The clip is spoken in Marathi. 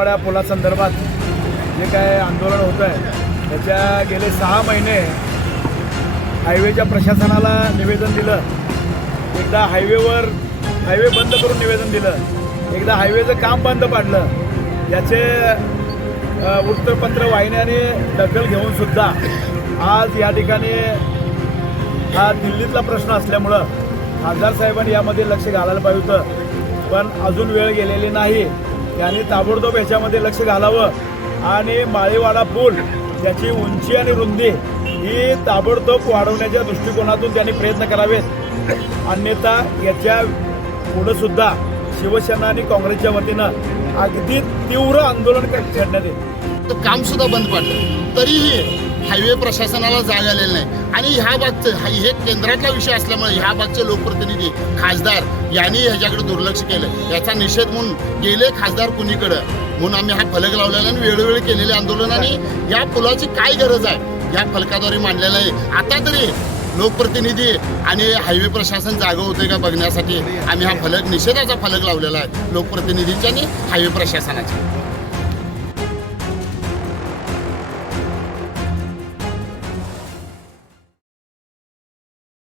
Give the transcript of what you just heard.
माळीवाडा पुलासंदर्भात जे काय आंदोलन होतं आहे त्याच्या गेले 6 महिने हायवेच्या प्रशासनाला निवेदन दिलं, एकदा हायवे बंद करून निवेदन दिलं, एकदा हायवेचं काम बंद पाडलं. याचे वृत्तपत्र वाहिन्याने दखल घेऊनसुद्धा आज या ठिकाणी हा दिल्लीतला प्रश्न असल्यामुळं खासदार साहेबांनी यामध्ये लक्ष घालायला पाहिजे होतं, पण अजून वेळ गेलेली नाही. त्यांनी ताबडतोब याच्यामध्ये लक्ष घालावं आणि माळीवाडा पूल त्याची उंची आणि रुंदी ही ताबडतोब वाढवण्याच्या दृष्टिकोनातून त्यांनी प्रयत्न करावेत. अन्यथा याच्या पुढंसुद्धा शिवसेना आणि काँग्रेसच्या वतीनं अगदी तीव्र आंदोलन छेडण्यात येईल. काम सुद्धा बंद पडलं तरीही हायवे प्रशासनाला जाग आलेलं नाही. आणि ह्या भागचं हे केंद्रातला विषय असल्यामुळे ह्या भागचे लोकप्रतिनिधी खासदार यांनी ह्याच्याकडे दुर्लक्ष केलं. याचा निषेध म्हणून गेले खासदार कुणीकडं म्हणून आम्ही हा फलक लावलेला आणि वेळोवेळी केलेले आंदोलन आणि या पुलाची काय गरज आहे या फलकाद्वारे मांडलेलं आहे. आता तरी लोकप्रतिनिधी आणि हायवे प्रशासन जागं होते का बघण्यासाठी आम्ही हा फलक निषेधाचा फलक लावलेला आहे लोकप्रतिनिधींच्या आणि हायवे प्रशासनाचा.